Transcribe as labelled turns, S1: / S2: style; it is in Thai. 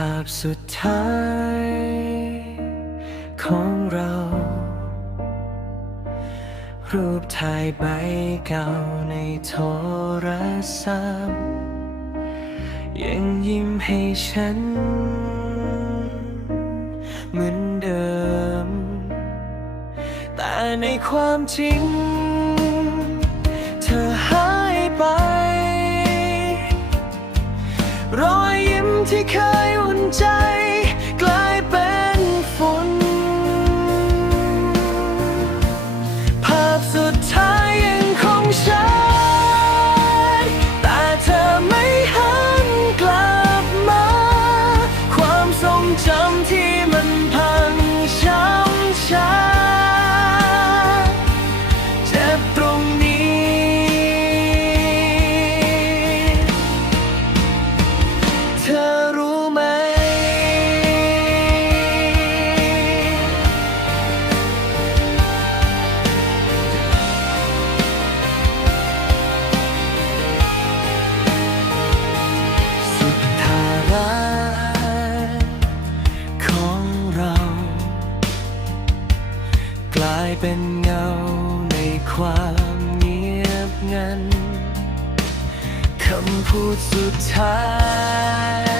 S1: ภาพสุดท้าย ของเรา รูปถ่ายใบเก่าในโทรศัพท์ ยังยิ้มให้ฉัน เหมือนเดิม แต่ในความจริง เธอหายไป รอยยิ้มที่เคย อุ่ายเป็นเงาในความเงียบงันคำพูดสุดท้าย